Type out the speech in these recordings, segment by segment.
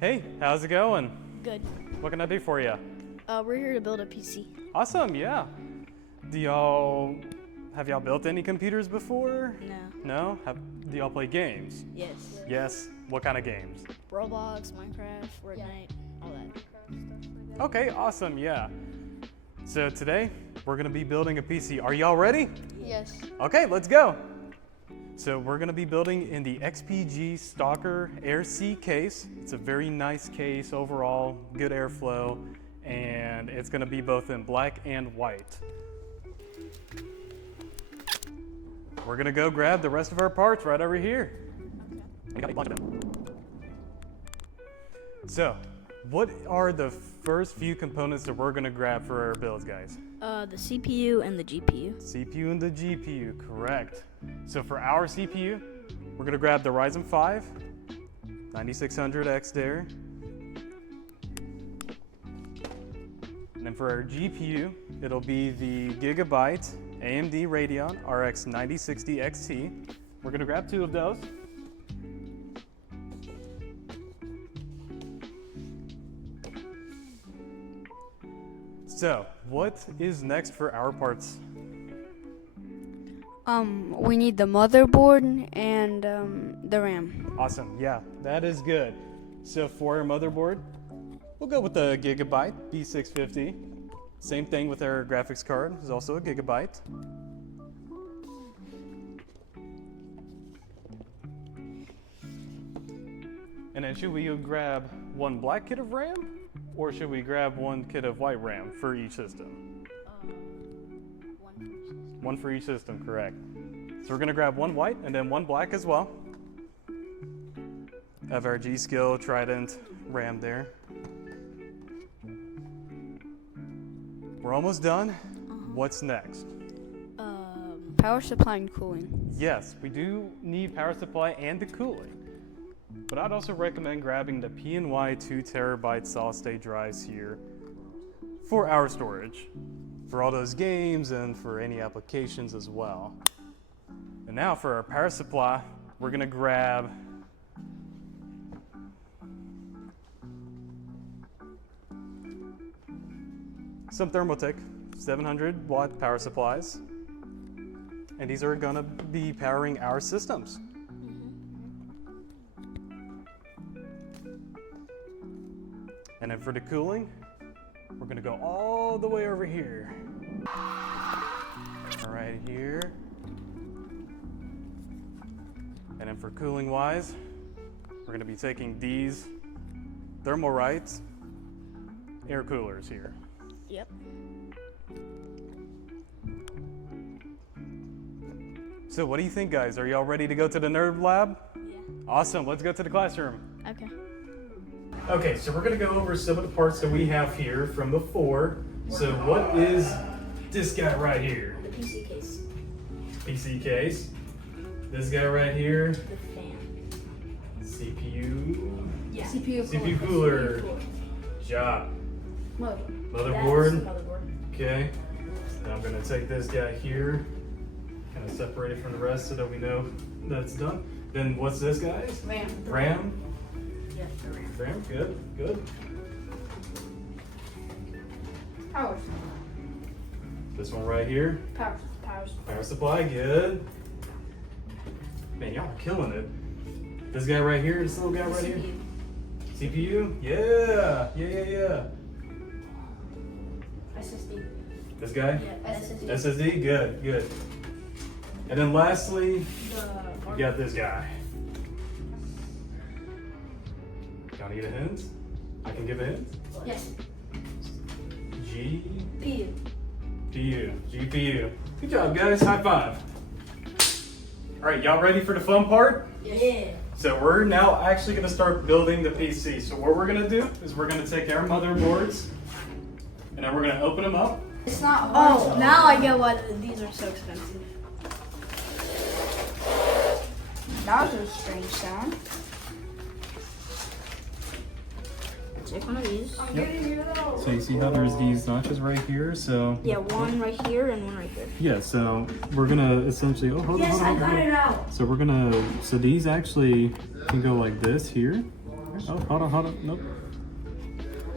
Hey, how's it going? Good. What can I do for you? We're here to build a PC. Awesome, yeah. Have y'all built any computers before? No. No? Do y'all play games? Yes. Yes. What kind of games? Roblox, Minecraft, Fortnite, all that. Okay, awesome, yeah. So today, we're gonna be building a PC. Are y'all ready? Yes. Okay, let's go. So we're gonna be building in the XPG Stalker Air C case. It's a very nice case overall, good airflow, and it's gonna be both in black and white. We're gonna go grab the rest of our parts right over here. So, what are the first few components that we're gonna grab for our builds, guys? The CPU and the GPU. CPU and the GPU, correct. So for our CPU, we're gonna grab the Ryzen 5, 9600X there. And then for our GPU, it'll be the Gigabyte AMD Radeon RX 9060 XT. We're gonna grab 2 of those. So, what is next for our parts? We need the motherboard and the RAM. Awesome, yeah, that is good. So for our motherboard, we'll go with the Gigabyte B650. Same thing with our graphics card, is also a Gigabyte. And then should we grab one black kit of RAM, or should we grab one kit of white RAM for each system? One for each system, correct. So we're gonna grab one white and then one black as well. Have our G-Skill Trident RAM there. We're almost done. What's next? Power supply and cooling. Yes, we do need power supply and the cooling. But I'd also recommend grabbing the Pkwy 2 terabyte solid state drives here for our storage, for all those games and for any applications as well. And now for our power supply, we're gonna grab some Thermaltake 700 watt power supplies. And these are gonna be powering our systems. And then for the cooling, we're gonna go all the way over here. Right here. And then for cooling wise, we're gonna be taking these Thermalright air coolers here. Yep. So what do you think, guys? Are y'all ready to go to the nerd lab? Yeah. Awesome, let's go to the classroom. Okay. Okay, so we're gonna go over some of the parts that we have here from before. So what is this guy right here? The PC case. PC case. This guy right here, The fan. CPU. Yeah. CPU cooler. Job. Motherboard. Motherboard. That's the motherboard. Okay. And I'm gonna take this guy here, kind of separate it from the rest so that we know that's done. Then what's this, guys? RAM. RAM. Yeah, the RAM. RAM, good, good. Power. This one right here, Power. power supply, good. Man, y'all are killing it. This guy right here, this little guy right here. CPU, yeah. SSD. This guy, Yeah, SSD. SSD, good, good. And then lastly, The you got this guy. Y'all need a hint? I can give a hint. Yes. GPU. PU. GPU. Good job, guys. High five. All right, y'all ready for the fun part? Yeah. So we're now actually going to start building the PC. So what we're going to do is we're going to take our motherboards and then we're going to open them up. It's not hard. Oh, now I get why these are so expensive. That was a strange sound. Take one of these. So you see how there's these notches right here? So Yeah, one right here and one right here. yeah, so we're gonna essentially, oh, hold on, hold on. out. So we're gonna, so these actually can go like this here, Oh, hold on, nope.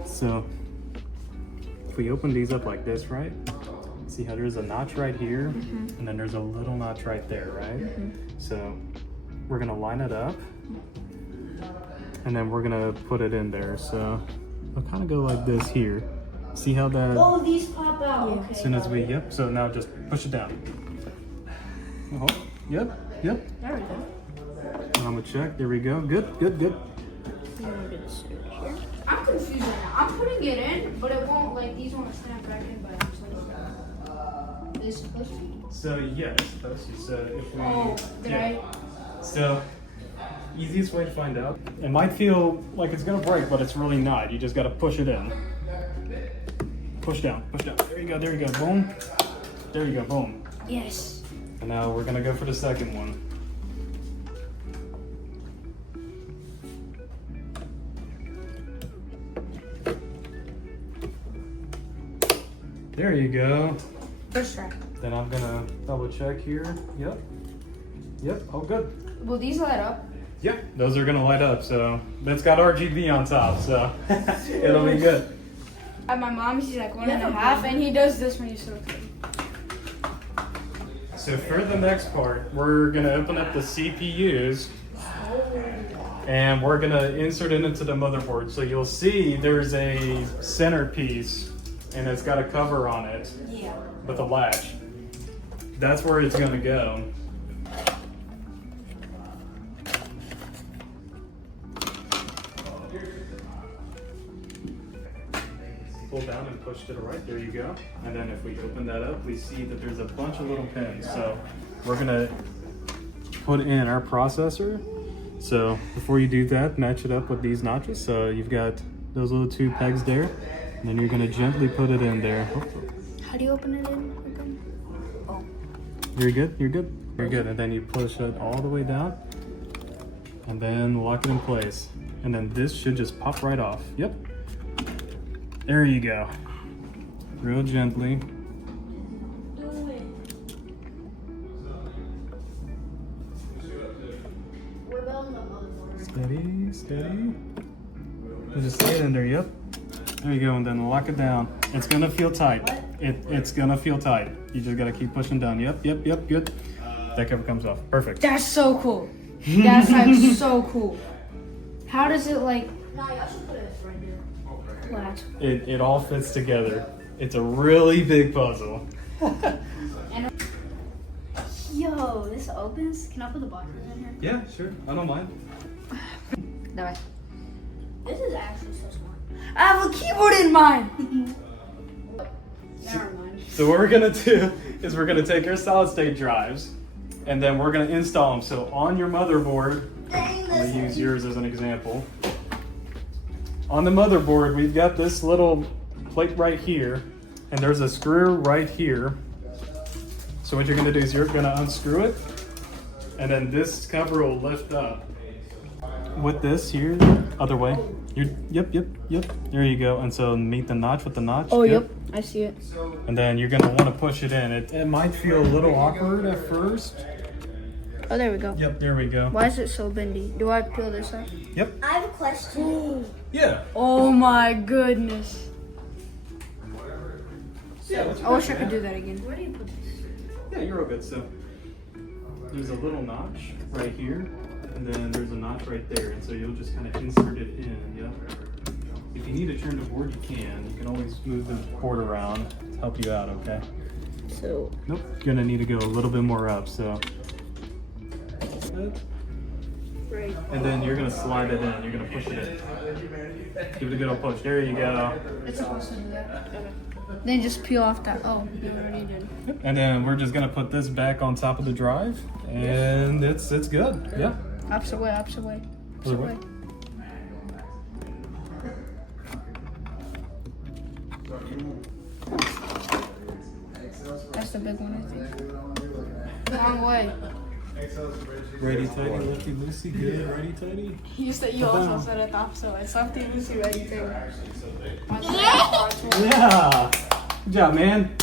So, if we open these up like this, right? See how there's a notch right here, and then there's a little notch right there, right? So, we're gonna line it up, and then we're gonna put it in there. So, I'll kind of go like this here. See how that, Oh, these pop out. Yeah. Okay. as soon as we, yep, so now just push it down. Oh, yep. There we go. And I'm gonna check, there we go, good. I'm confused right now. I'm putting it in, but it won't, like, these won't snap back in by themselves. They're supposed to be. So, yeah, it's supposed to, so if we, Oh, did I? So, easiest way to find out. It might feel like it's gonna break, but it's really not. You just gotta push it in. Push down. There you go, boom. There you go, boom. Yes. And now we're gonna go for the second one. There you go. First try. Then I'm gonna double check here. Yep, all good. Will these light up? Yeah, those are gonna light up, so that's got RGB on top, so it'll be good. At my mom's, he's like 1.5, and he does this when he's so good. So for the next part, we're gonna open up the CPUs and we're gonna insert it into the motherboard. So you'll see there's a centerpiece and it's got a cover on it Yeah. with a latch. That's where it's gonna go. Pull down and push to the right, there you go. And then if we open that up, we see that there's a bunch of little pins. So we're gonna put in our processor. So before you do that, match it up with these notches. So you've got those little 2 pegs there, and then you're gonna gently put it in there. How do you open it in again? Oh. You're good. And then you push it all the way down, and then lock it in place. And then this should just pop right off. Yep. There you go. Real gently. Steady. And just stay in there, yep. There you go, and then lock it down. It's gonna feel tight. It's gonna feel tight. You just gotta keep pushing down. Yep, good. That cover comes off. Perfect. That's so cool. That's like so cool. How does it like? No, I should put it right there. Latch. It all fits together. It's a really big puzzle. Yo, this opens. Can I put the boxes in here? Yeah, sure. I don't mind. That way. This is actually so smart. I have a keyboard in mine. Never mind. So what we're gonna do is we're gonna take our solid state drives and then we're gonna install them. So on your motherboard, I'm gonna use yours as an example. On the motherboard, we've got this little plate right here and there's a screw right here. So what you're gonna do is you're gonna unscrew it and then this cover will lift up. With this here, other way. Yep. There you go. And so meet the notch with the notch. Oh, Good. yep. I see it. And then you're gonna want to push it in. It might feel a little awkward at first. Oh, there we go. Yep, there we go. Why is it so bendy? Do I peel this up? Yep. I have a question. Yeah. Oh my goodness. I wish I could do that again. Where do you put this? Yeah, you're all good. So there's a little notch right here, and then there's a notch right there, and so you'll just kind of insert it in. Yep. If you need to turn the board, you can. You can always move the board around to help you out. Okay. So. Nope. You're gonna need to go a little bit more up. So. Right. And then you're gonna slide it in. You're gonna push it in. Give it a good old push. There you go. It's supposed to do that. Okay. Then just peel off that. Oh, you already did. And then we're just gonna put this back on top of the drive, and it's good. Yeah. Opposite way. Other way. That's the big one, I think. Long way. Righty tighty, lefty loosey, good. Righty tighty. You also said it the opposite way. Lefty, loosey, righty, tighty. Yeah. Good job, man.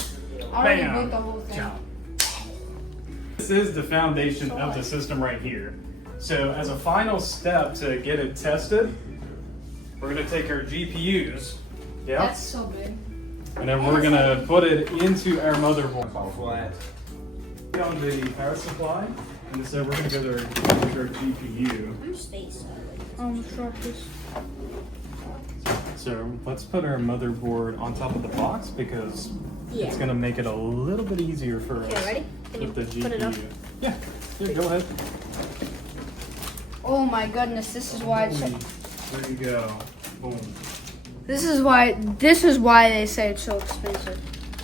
I already Bam. broke the whole thing. Job. This is the foundation of the system right here. So as a final step to get it tested, we're gonna take our GPUs. Yeah. That's so big. And then we're gonna put it into our motherboard. On the power supply, and so we're gonna go to our GPU. This. So let's put our motherboard on top of the box because it's gonna make it a little bit easier for us. Okay, ready? Can you with the GPU. put it up? Yeah. Here, go ahead. Oh my goodness, this is why it's, There you go. Boom. this is why they say it's so expensive.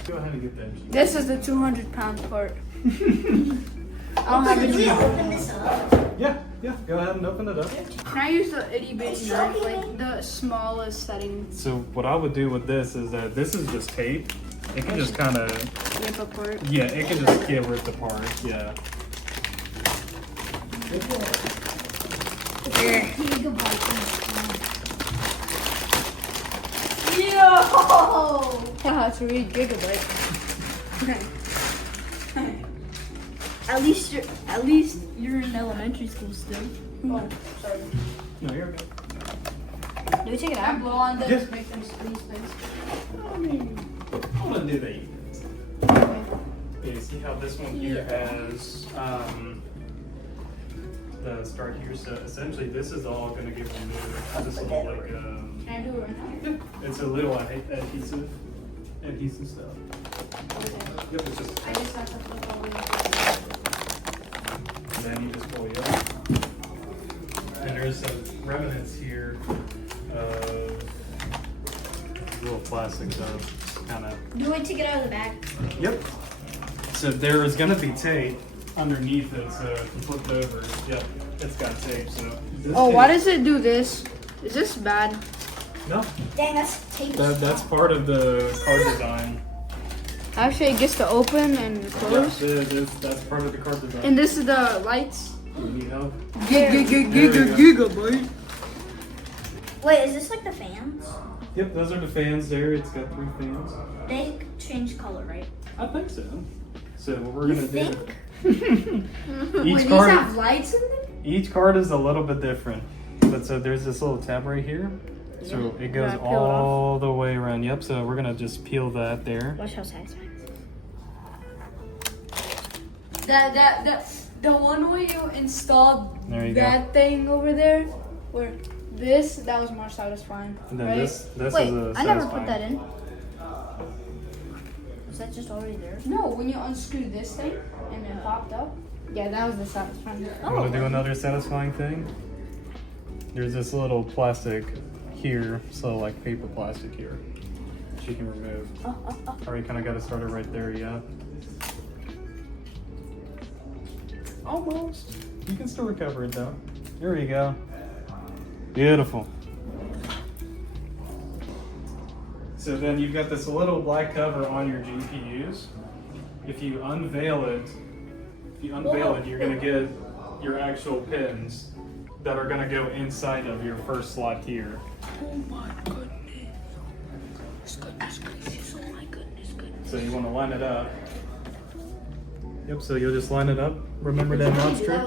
Go ahead and get that GPU. This is the 200-pound part. I don't have Can we any. open this up? Yeah. Go ahead and open it up. Can I use the itty bitty knife, like the smallest setting? So what I would do with this is that this is just tape. It can just kind of, Rip apart. yeah, it can just get ripped apart. Yeah. Yo! Yeah, it's 3 gigabytes. At least you're in elementary school still. Oh, sorry. No, you're good. Do we take it I out? blow on this Yes. to make them squeeze things. I mean, I'm gonna do that. Yeah, see how this one here has the start here. So essentially, this is all gonna get removed. This little like Can I do it right now? it's a little adhesive stuff. Okay. Yep, it's just. I just have to flip all the way. And then you just pull it up. And there's some remnants here of little plastic stuff, kind of. Do we take it out of the bag? Yep. So there is gonna be tape underneath it, so if you flip it over, yep, it's got tape. So. Oh, why does it do this? Is this bad? No, Dang, that's tape. that's part of the card design. Actually, it gets to open and close. Yep, that's part of the card design. And this is the lights. You need help? Gigabyte. Wait, is this like the fans? Yep, those are the fans there. It's got 3 fans. They change color, right? I think so. So what we're gonna do? Wait, Each these card. have lights in them? Each card is a little bit different. But so there's this little tab right here. So it goes Gotta peel it off. all the way around. Yep, so we're gonna just peel that there. Watch how satisfying. The one where you installed There you go. that thing over there, where that was more satisfying. And then right? this Wait, is a I never satisfying. put that in. Was that just already there? No, when you unscrew this thing and it popped up. Yeah, that was the satisfying. You wanna do another satisfying thing? There's this little plastic here, so like paper plastic here, that you can remove. Already kinda got it started right there, yeah. Almost. You can still recover it though. There you go. Beautiful. So then you've got this little black cover on your GPUs. If you unveil it, you're gonna get your actual pins that are gonna go inside of your first slot here. Oh my goodness. Goodness. Oh my goodness. So you wanna line it up. Yep, so you'll just line it up. Remember that notch trick?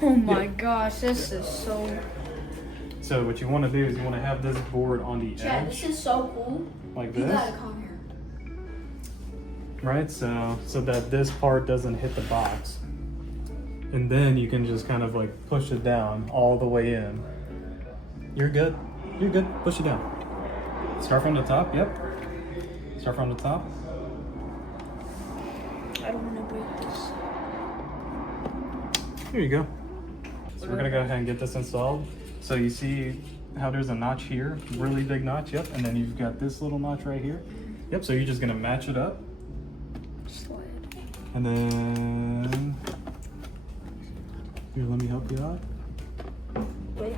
Oh my gosh, this is so. So what you wanna do is you wanna have this board on the Chad, edge, this is so cool. like You this. gotta come here. Right, so that this part doesn't hit the box. And then you can just kind of like push it down all the way in. You're good. You're good. Push it down. Start from the top, yep. Start from the top. I don't want to break this. Here you go. So we're gonna go ahead and get this installed. So you see how there's a notch here, really big notch, yep. And then you've got this little notch right here. Yep, so you're just gonna match it up. And then, here, let me help you out. Wait.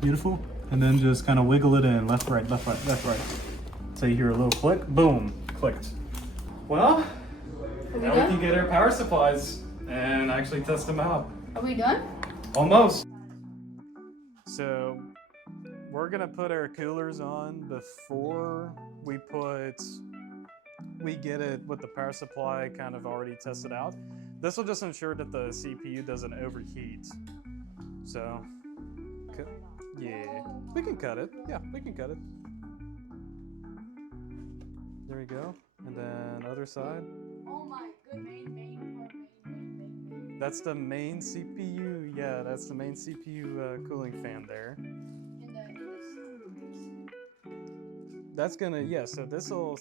Beautiful. And then just kind of wiggle it in, left, right, left, right, left, right. So you hear a little click, boom, clicked. Well, now we can get our power supplies and actually test them out. Are we done? Almost. So we're gonna put our coolers on before we get it with the power supply kind of already tested out. This will just ensure that the CPU doesn't overheat. So Yeah, we can cut it. Yeah, we can cut it. There we go. And then other side. Oh my good main. That's the main CPU. Yeah, that's the main CPU cooling fan there. That's gonna, yeah, so this'll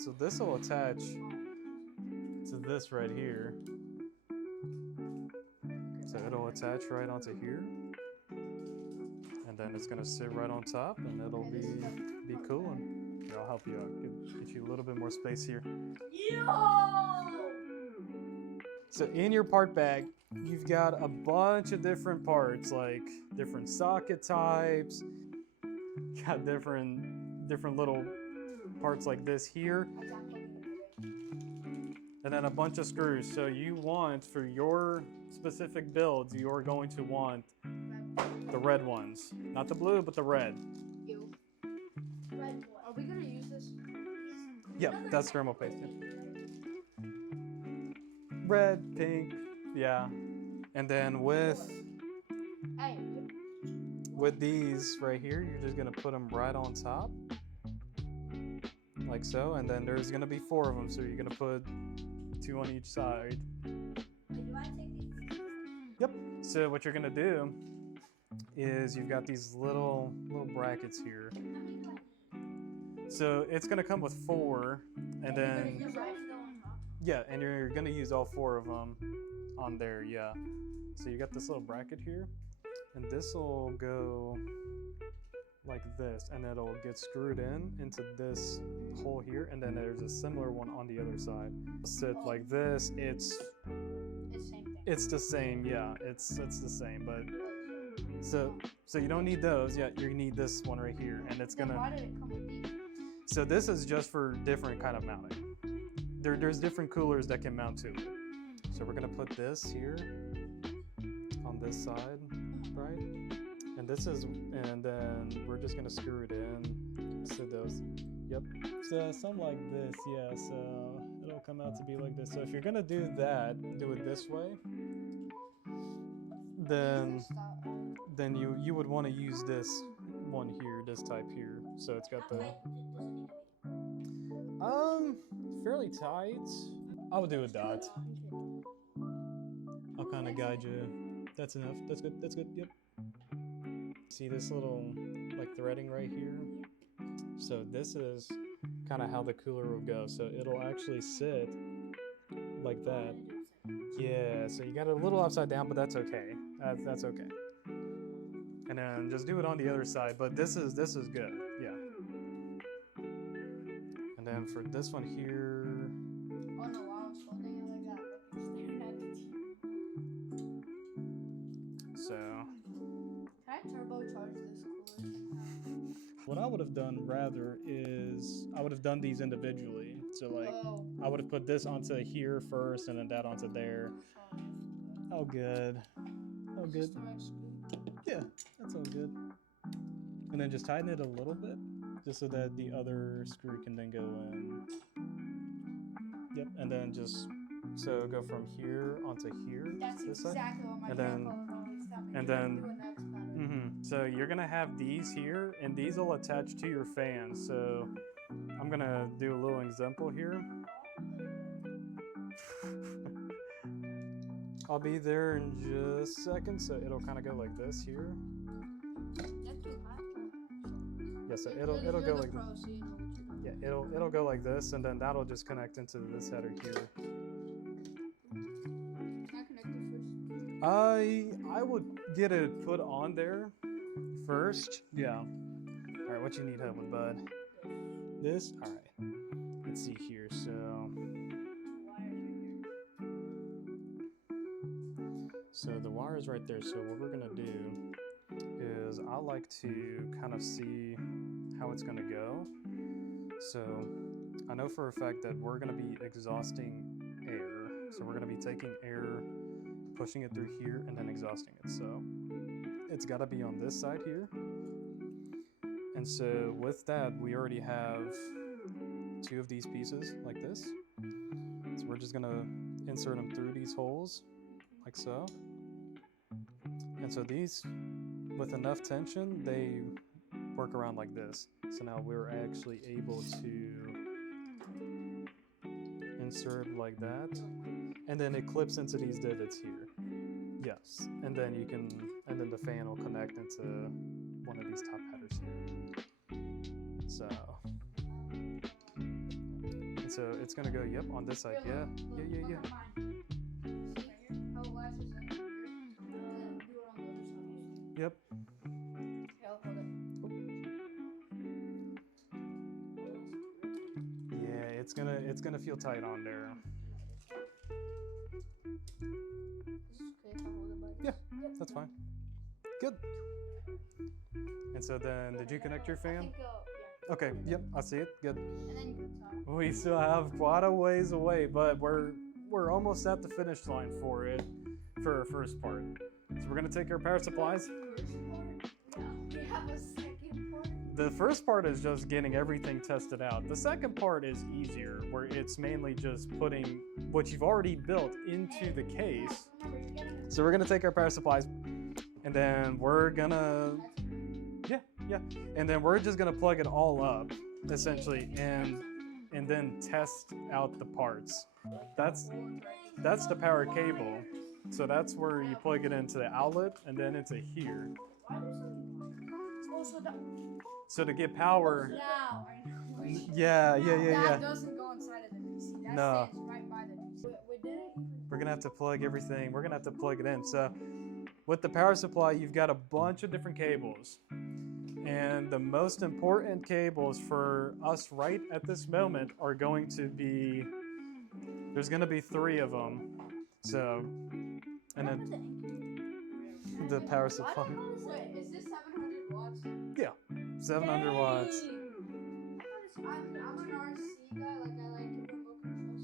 attach to this right here. So it'll attach right onto here. And then it's gonna sit right on top and it'll be cooling. Here, I'll help you out. Get you a little bit more space here. So in your part bag, you've got a bunch of different parts, like different socket types, got different little parts like this here, and then a bunch of screws. So you want, for your specific builds, you're going to want the red ones. Not the blue, but the red. Are we gonna use this? Yep, that's thermal paste. Yeah. Red, pink, yeah. And then with these right here, you're just gonna put them right on top. Like so, and then there's gonna be 4 of them, so you're gonna put 2 on each side. Yep. So what you're gonna do is you've got these little brackets here. So it's gonna come with 4, and then yeah, and you're gonna use all 4 of them on there. Yeah. So you got this little bracket here, and this will go like this, and it'll get screwed into this hole here, and then there's a similar one on the other side. Sit like this. It's the same. Yeah, it's the same. But so you don't need those. Yeah, you need this one right here, and it's gonna. Why did it come with these? So this is just for different kind of mounting. There's different coolers that can mount to it. So we're gonna put this here on this side, right? And then we're just gonna screw it in. So those, yep. So something like this, yeah. So it'll come out to be like this. So if you're gonna do that, do it this way. Then you would want to use this one here, this type here. So it's got the fairly tight. I would do a dot. I'll kind of guide you. That's enough. That's good. That's good. Yep. See this little like threading right here? So this is kind of how the cooler will go. So it'll actually sit like that. Yeah, so you got it a little upside down, but that's okay. That's okay. And then just do it on the other side, but this is good. Yeah. And then for this one here. Oh no, I was holding it like that, staring at the TV. So. Can I turbocharge this cooler? What I would have done rather is I would have done these individually. So like I would have put this onto here first and then that onto there. Oh good. Oh good. Yeah, that's all good. And then just tighten it a little bit just so that the other screw can then go in. Yep, and then just so go from here onto here. That's this exactly side. what my And grandpa would always tell me. and then so you're gonna have these here, and these will attach to your fan. So I'm gonna do a little example here. I'll be there in just a second, so it'll kind of go like this here. That's too hot. Yeah, so it'll go like this. Yeah, it'll go like this, and then that'll just connect into this header here. Can I connect it first? I would get it put on there first. Yeah. All right, what you need help with, bud? This. All right. Let's see here. So the wire is right there. So what we're gonna do is I like to kind of see how it's gonna go. So I know for a fact that we're gonna be exhausting air. So we're gonna be taking air, pushing it through here, and then exhausting it. So it's gotta be on this side here. And so with that, we already have 2 of these pieces like this. So we're just gonna insert them through these holes like so. And so these, with enough tension, they work around like this. So now we're actually able to insert like that, and then it clips into these divots here. Yes, and then you can, and then the fan will connect into one of these top headers here. So, and so it's gonna go, yep, on this side. Yeah. Yep. Yeah, it's gonna feel tight on there. Yeah, that's fine. Good. And so then, did you connect your fan? Okay, yep, I see it. Good. And then you can talk. We still have quite a ways away, but we're almost at the finish line for it, for our first part. So we're gonna take our power supplies. We have a second part. The first part is just getting everything tested out. The second part is easier, where it's mainly just putting what you've already built into the case. So we're gonna take our power supplies, and then we're gonna, and then we're just gonna plug it all up, essentially, and then test out the parts. That's the power cable. So that's where you plug it into the outlet, and then into here. So to get power. Now I know. Yeah. That doesn't go inside of the PC. That No. stands right by the PC. We did it. We're gonna have to plug everything. We're gonna have to plug it in. So with the power supply, you've got a bunch of different cables. And the most important cables for us right at this moment are going to be, there's gonna be 3 of them. So, and then the power supply. Wait, is this 700 watts? Yeah, 700 watts. I'm an RC guy, like I like remote control systems.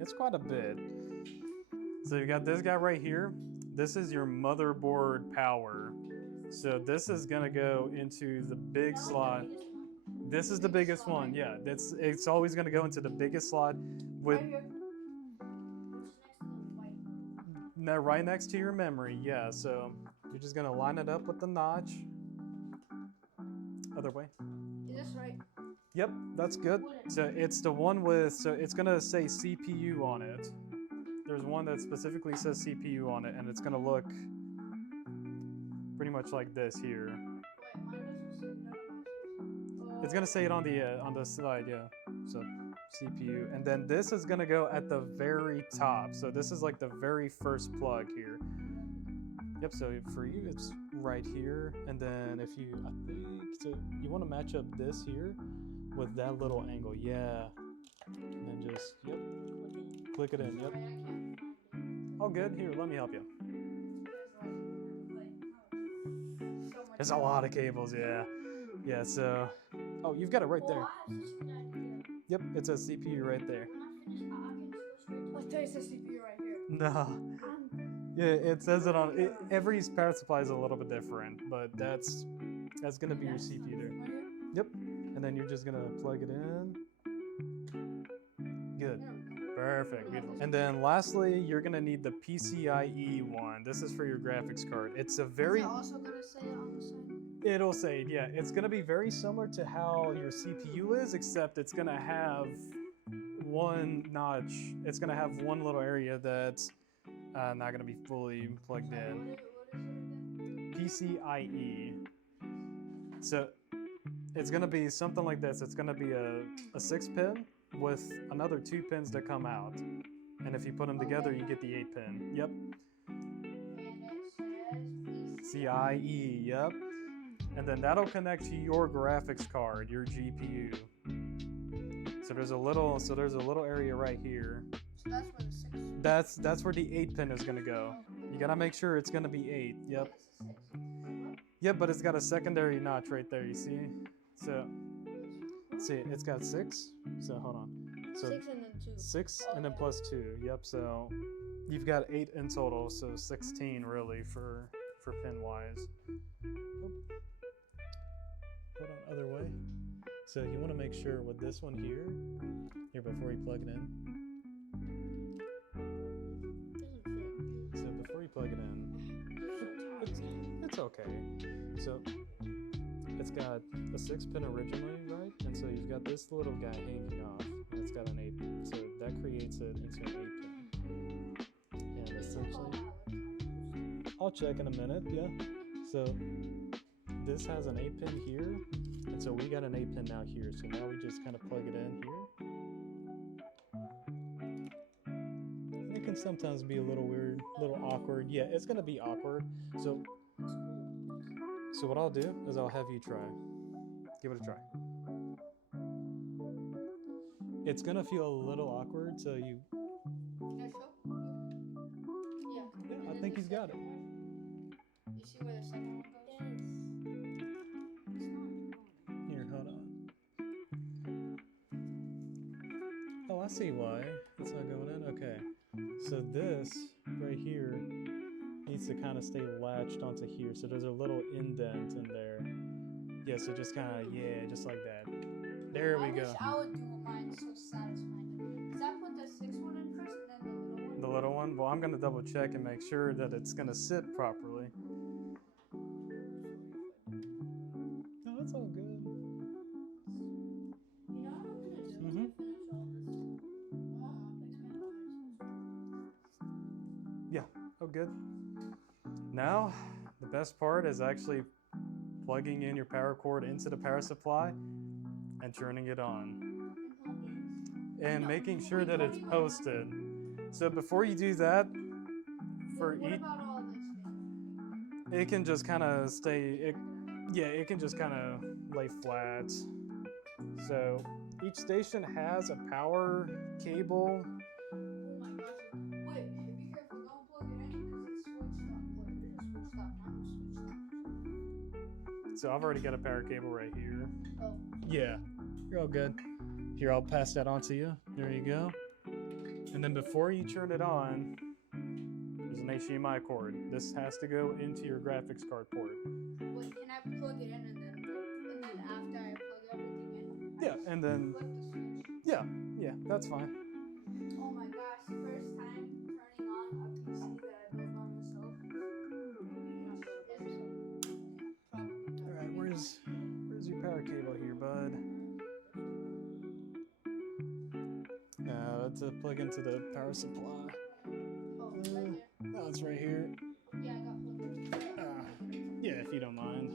It's quite a bit. So you got this guy right here. This is your motherboard power. So this is gonna go into the big slot. This is the biggest one, yeah. It's always gonna go into the biggest slot with right next to your memory, yeah. So you're just gonna line it up with the notch. Other way. Is this right? Yep, that's good. So it's the one with, so it's gonna say CPU on it. There's one that specifically says CPU on it, and it's gonna look pretty much like this here. Wait, mine doesn't say no. It's gonna say it on the slide, yeah. So CPU, and then this is gonna go at the very top. So this is like the very first plug here. Yep. So for you, it's right here, and then if you, I think, so you want to match up this here with that little angle, yeah. And then just click it in. Yep. Oh, good. Here, let me help you. There's a lot of cables, yeah. Yeah, so, oh, you've got it right there. Yep, it says CPU right there. Let's tell you it says CPU right here. No. Yeah, it says it on, every power supply is a little bit different, but that's gonna be your CPU there. Yep, and then you're just gonna plug it in. Good. Perfect. Beautiful. And then lastly, you're gonna need the PCIe one. This is for your graphics card. It's a very. Is it also gonna say it on the side? It'll say, yeah. It's gonna be very similar to how your CPU is, except it's gonna have one notch. It's gonna have one little area that's not gonna be fully plugged in. PCIe. So it's gonna be something like this. It's gonna be a 6-pin with another 2 pins that come out. And if you put them together, you get the 8-pin. Yep. CIE, yep. And then that'll connect to your graphics card, your GPU. So there's a little area right here. So that's where the 6 That's where the 8-pin is gonna go. You gotta make sure it's gonna be 8. Yep. Yep, but it's got a secondary notch right there, you see? So see, it's got 6. So hold on. So 6 and then 2. 6 and then plus 2. Yep. So you've got 8 in total. So 16 really for pin wise. Hold on, other way. So you want to make sure with this one here before you plug it in. So before you plug it in, it's okay. So it's got a 6-pin originally, right? And so you've got this little guy hanging off, and it's got an 8-pin. So that creates it into an 8-pin. And essentially, I'll check in a minute, yeah. So this has an 8-pin here, and so we got an 8-pin now here. So now we just kind of plug it in here. It can sometimes be a little weird, a little awkward. Yeah, it's gonna be awkward. So what I'll do is I'll have you try. Give it a try. It's gonna feel a little awkward, so you. Can I show? Yeah. Yeah, I think he's got it. You see where the second one goes? Here, hold on. Oh, I see why. It's not going in? Okay. So this right here needs to kind of stay latched onto here. So there's a little indent in there. Yeah, so just kind of, yeah, just like that. There we go. I wish I would do mine so satisfying. Because I put the 6 one in first and then the little one. The little one? Well, I'm going to double check and make sure that it's going to sit properly. No, it's all good. You know what I'm going to do? Mm-hmm. Yeah, oh good. Now, the best part is actually plugging in your power cord into the power supply and turning it on. And making sure that it's posted. So before you do that, for What each, about all this? it can just kind of stay, it can just kind of lay flat. So each station has a power cable. Oh my gosh. Wait, be careful. Don't plug it in because it's switched up. Wait, it is switched up. Mine was switched up. So I've already got a power cable right here. Oh. Yeah, you're all good. Here, I'll pass that on to you. There you go. And then before you turn it on, there's an HDMI cord. This has to go into your graphics card port. Wait, can I plug it in and then after I plug everything in? I Yeah, just and then, flip the switch. yeah, that's fine. Oh my gosh, first time turning on a PC that I built by myself. Probably. All right, where's your power cable here, bud? To plug into the power supply. Oh, right here. No, it's right here. Yeah, I got plugged in. Yeah, if you don't mind.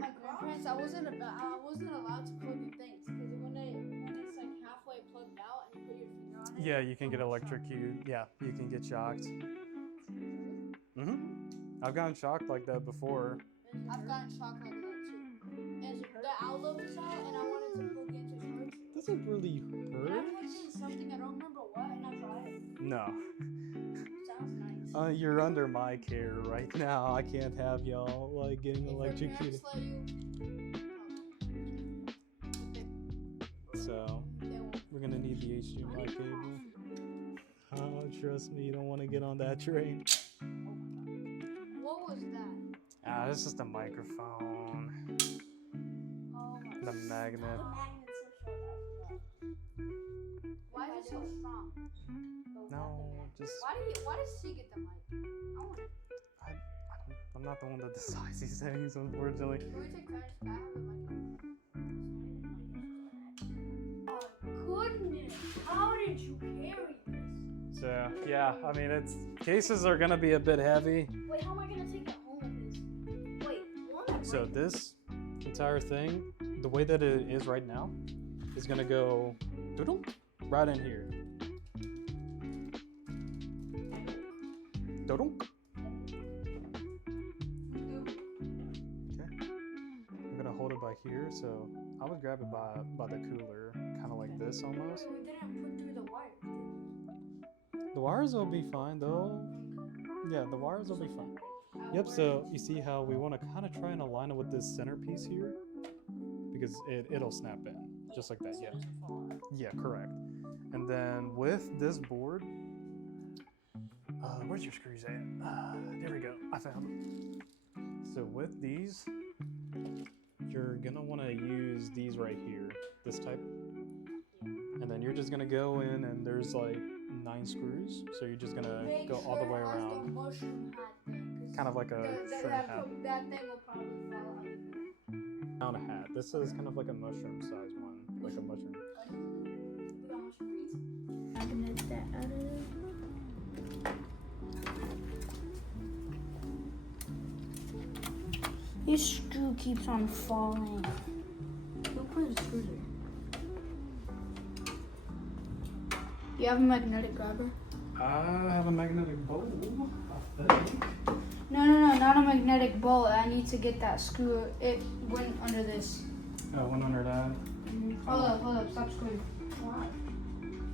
My grandparents, I wasn't allowed to plug in things because when it's like halfway plugged out and you put your finger on it. Yeah, you can get electrocuted. Yeah, you can get shocked. I've gotten shocked like that before. I've gotten shocked like that too. And the outlet was out and I wanted to plug into charge. Doesn't really And I hurt. plugged in something, I don't remember what, and I tried it. No. Sounds nice. You're under my care right now. I can't have y'all like getting If your electrocuted. parents let you, So they won't. we're gonna need the HDMI cable. Oh, trust me, you don't want to get on that train. What was that? Ah, it's just a microphone. Oh my The magnet. Why is it so strong? No, just Why does she get the mic? I want it. I'm not the one that decides these things, unfortunately. Can we take turns? Can I have the mic? Oh goodness! How did you carry this? So yeah, I mean, cases are gonna be a bit heavy. Wait, how am I gonna take it home with this? Wait, what? So this entire thing, the way that it is right now, is gonna go doodle right in here. Doodle. Okay. I'm gonna hold it by here, so I would grab it by the cooler, kind of like this almost. Wait, we didn't put through the wire. The wires will be fine though. Yeah, the wires will be fine. Yep, so you see how we want to kind of try and align it with this centerpiece here? Because it'll snap in, just like that, yeah. Yeah, correct. And then with this board, where's your screws at? There we go, I found them. So with these, you're gonna want to use these right here, this type. And then you're just gonna go in and there's like 9 screws, so you're just gonna go all the way around. The mushroom hat thing, kind of like a shrimp hat. That thing will probably fall out. Not a hat. This is kind of like a mushroom sized one. Like a mushroom. Magnet that out of there. This screw keeps on falling. Look where the screws are. You have a magnetic grabber? I have a magnetic bowl, I think. No, not a magnetic bolt. I need to get that screw. It went under this. Oh, one under that. Hold up, stop screwing. Why?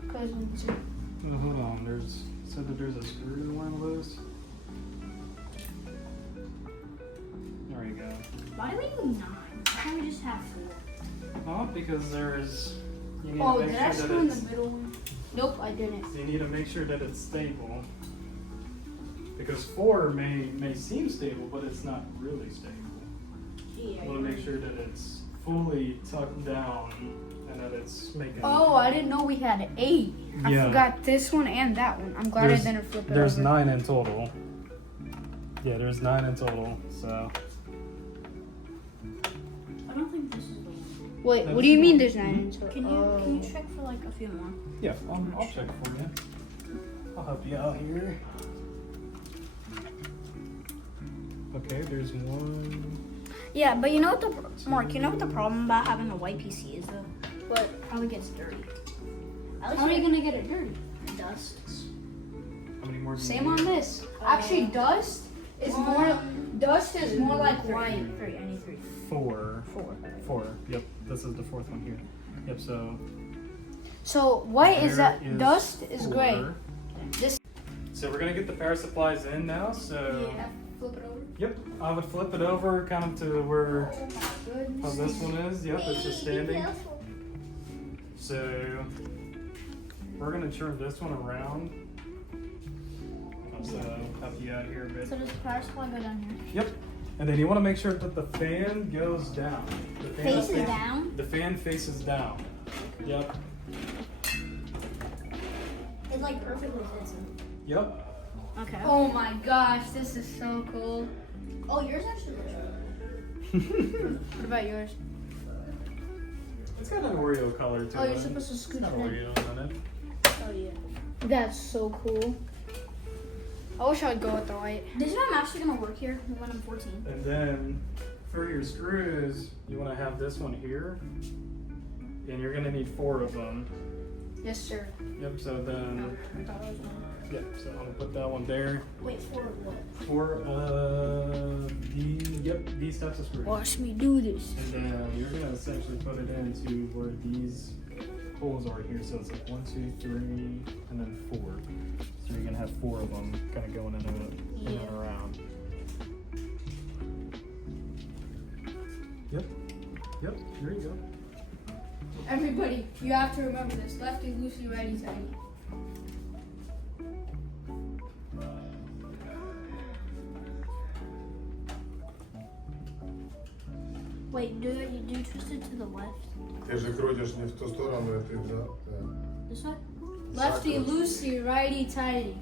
Because we need to. Oh, hold on, said that there's a screw that went loose. There you go. Why do we need 9? Why can't we just have 4? Oh, because you need Oh, to make did I sure screw that in the it's, middle? Nope, I didn't. so you need to make sure that it's stable. Because 4 may seem stable, but it's not really stable. Yeah. You want to make sure that it's fully tucked down and that it's making. Oh, I didn't know we had 8. I Yeah. forgot this one and that one. I'm glad I didn't flip it There's over. 9 in total. Yeah, there's 9 in total. So. I don't think this is the one. Wait, No, what this do you is mean one. there's 9 in total? Can you check for like a few more? Yeah, I'll check for you. I'll help you out here. Okay, there's 1. Yeah, but you know what Mark, you know what the problem about having a white PC is though? What? Probably gets dirty. How are you gonna get it dirty? Dust. How many more do you Same need? on this. Actually, dust is more like white. 3. I need 3. 4. 4. 4. Yep, this is the 4th one here. Yep, so. So white is there that dust is 4. gray. This. So we're gonna get the power supplies in now. So. Yeah. Flip it over. Yep, I would flip it over kind of to where Oh my how goodness. this one is. Yep, it's just standing. So we're gonna turn this one around. So help you out here a bit. So does the power supply go down here? Yep. And then you want to make sure that the fan goes down. The fan Faces down? The fan faces down. Yep. It like perfectly fits in. Yep. Okay. Oh my gosh, this is so cool. Oh, yours actually looks What about yours? It's got an Oreo color to Oh, it. you're supposed to scoot It's it got in. Oreos on it. Oh yeah. That's so cool. I wish I'd go with the white. This is how I'm actually gonna work here when I'm 14. And then for your screws, you want to have this one here. And you're going to need 4 of them. Yes, sir. Yep, so then, I thought it was one. yep, so I'm going to put that one there. Wait, 4 what? For these types of screws. Watch me do this. And then you're going to essentially put it into where these holes are here. So it's like 1, 2, 3, and then 4. So you're going to have 4 of them kind of going in and around. Yep, there you go. Everybody, you have to remember this. Lefty, loosey, righty, tighty. Wait, do you twist it to the left? Ти же крутиш не в ту сторону, а ти взяв. This way? Lefty, loosey, righty, tighty.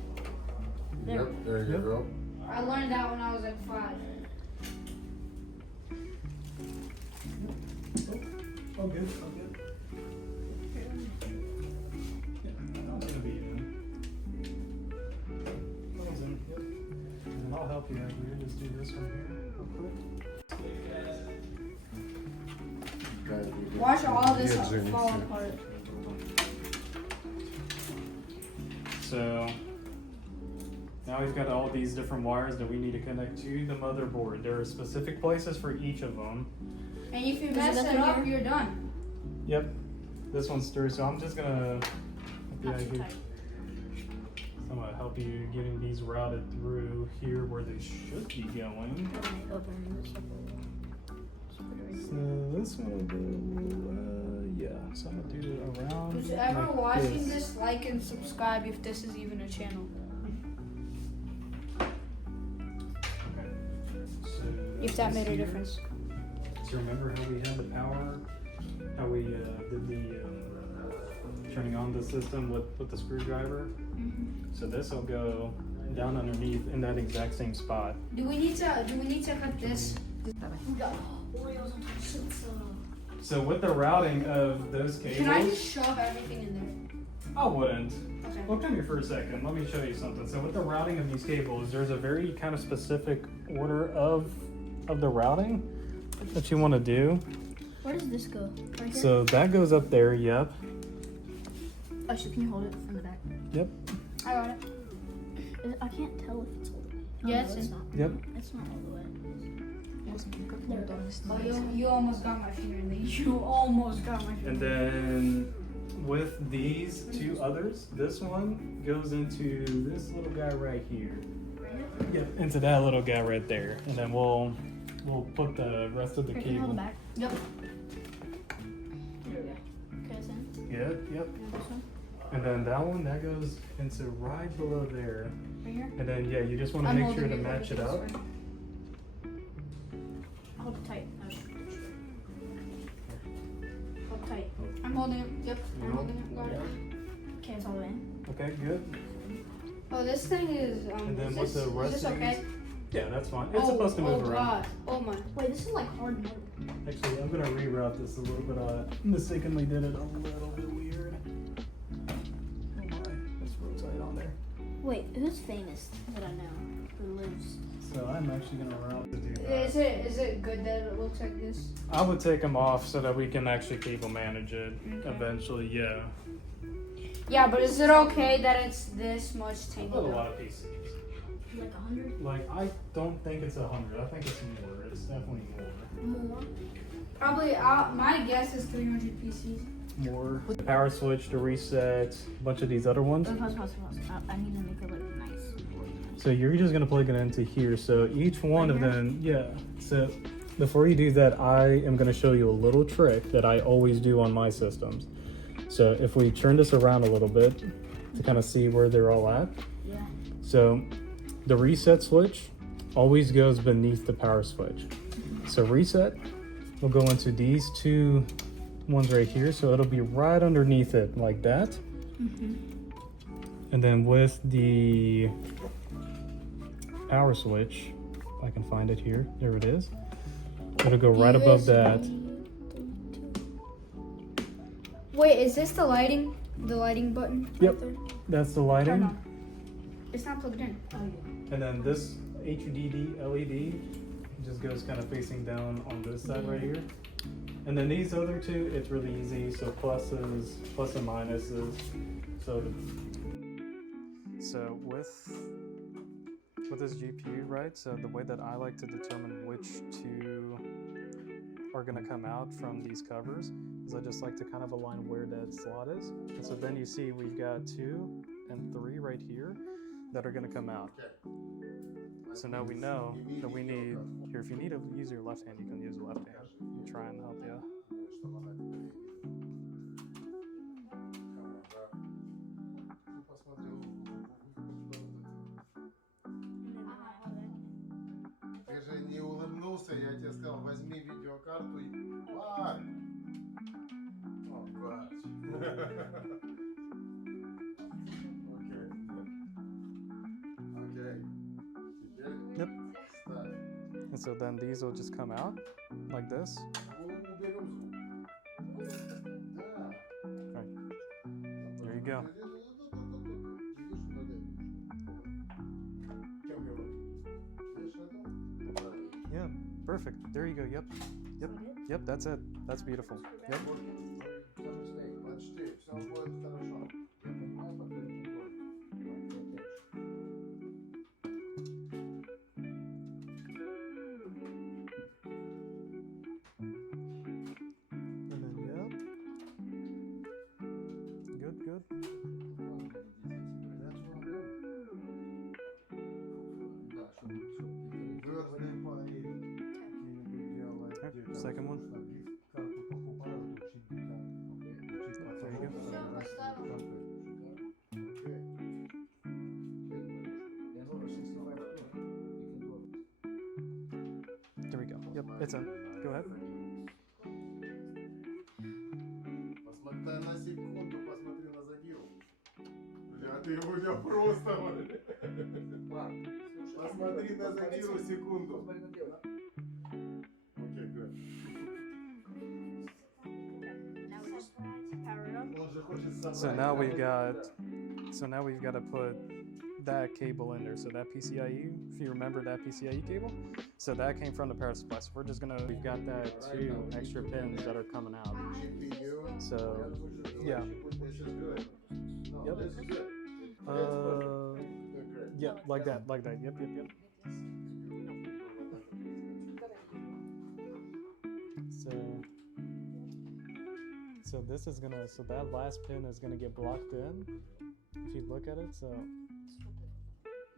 There. Yep, there you Yep. go. I learned that when I was like 5. All good, all good. Yeah, I'm gonna be in. That one's in, yep. And then I'll help you out here. Just do this one here real quick. Watch all this Нет же, не fall все. apart. So now we've got all these different wires that we need to connect to the motherboard. There are specific places for each of them. And if you Does mess it it go up, here? you're done. Yep, this one's through. So I'm just gonna help you out Not too here. tight. I'm gonna help you getting these routed through here where they should be going. Open this up a little. Just put it right So this one will go, yeah. So I'm gonna do it around. Who's ever like watching this, like and subscribe if this is even a channel. Okay. So If that this made a here. difference. So remember how we had the power, how we did the turning on the system with the screwdriver? So this will go down underneath in that exact same spot. Do we need to cut this? We got Oreos on top of pizza. So with the routing of those cables, Can I just shove everything in there? I wouldn't. Okay. Well, come here for a second. Let me show you something. So with the routing of these cables, there's a very kind of specific order of the routing that you want to do. Where does this go? Right here? So that goes up there. Yep. Actually, can you hold it from the back? Yep. I got it. I can't tell if it's all the way. Yes, no, it's not. Yep. It's not all the way. Oh, you almost got my finger in there. You almost got my finger. And then with these two others, this one goes into this little guy right here. Yep, into that little guy right there. And then we'll put the rest of the Here, can you hold the cable. back? Yep. There we go. Okay, it's in. Yep, yep. And this one? And then that one that goes into right below there. Right here? And then yeah, you just want to I'm make sure holding to match it this up. way. Hold it tight. Hold it tight. I'm holding it. Yep. I'm No. holding it. Got it. Okay, it's all the way in. Okay, good. Oh, this thing is. And then Is with this, the rest is this of okay? these, yeah, that's fine. It's supposed to move oh around. God. Oh my. Wait, this is like hard metal. Actually, I'm gonna reroute this a little bit. I mistakenly did it a little bit weird. Oh my, it's real tight on there. Wait, who's famous that I know who lives? So I'm actually gonna route to do that. Is it good that it looks like this? I would take them off so that we can actually cable manage it Okay. eventually. Yeah, Yeah, but is it okay that it's this much a tangled lot up? of PCs. Like 100? Like I don't think it's 100. I think it's more. It's definitely More? Probably. My guess is 300 PCs. more. The power switch, the reset, a bunch of these other ones. Pause. I need to make it look nice. So you're just gonna plug it into here. So each one of Right them, yeah. So before you do that, I am gonna show you a little trick that I always do on my systems. So if we turn this around a little bit to kind of see where they're all at. Yeah. So the reset switch always goes beneath the power switch. So reset will go into these two ones right here. So it'll be right underneath it like that. Mm-hmm. And then with the power switch, if I can find it here, there it is. It'll go right above that. Wait, is this the lighting? The lighting button? Yep. Right there? That's the Turn lighting. on. It's not plugged in. Oh, yeah. And then this HUD LED just goes kind of facing down on this side right here. And then these other two, it's really easy. So pluses, plus and minuses. So with this GPU, right? So the way that I like to determine which two are going to come out from these covers is I just like to kind of align where that slot is. And so then you see we've got 2 and 3 right here that are going to come out. So now we know that we need, here if you need to use your left hand, you can use your left hand. I'll try and help you. Ты же не улыбнулся, я тебе сказал, возьми видеокарту и... Варь! О, Варь. Окей. Окей. Теперь Yep. ставь. And so then these will just come out like this. Уберем звук. Да. There you go. Yeah, perfect. There you go. Yep. Yep. Yep, that's it. That's beautiful. Yep. Почти, все будет хорошо. Я понимаю, последний год. And then yep. Good. Alright, second one. There we go. Yep, it's in. Go ahead. Посмотри на секунду, посмотри на задел. Ты у него просто... Посмотри на Закиру секунду. Окей, good. Now we just power it up. Он же хочет собрать. So now we've got to put that cable in there. So that PCIe, if you remember that PCIe cable, so that came from the power supply. So we've got that 2 extra pins that are coming out. GPU. So yeah, This is good. No, Yep. this is good. Good. yeah, like that. Yep. So this is gonna, so that last pin is gonna get blocked in. If you look at it, so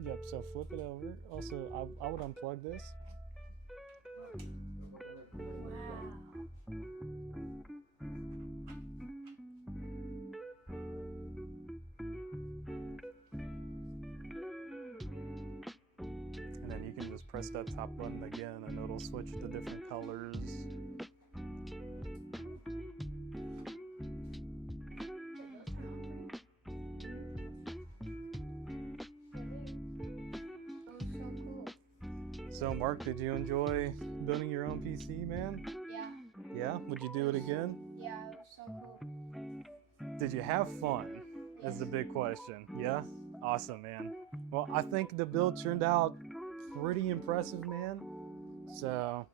yep. So flip it over. Also, I would unplug this. And then you can just press that top button again and it'll switch to different colors. So Mark, did you enjoy building your own PC, man? Yeah. Yeah? Would you do it again? Yeah, it was so cool. Did you have fun? Is the big question. Yeah? Awesome, man. Well, I think the build turned out pretty impressive, man. So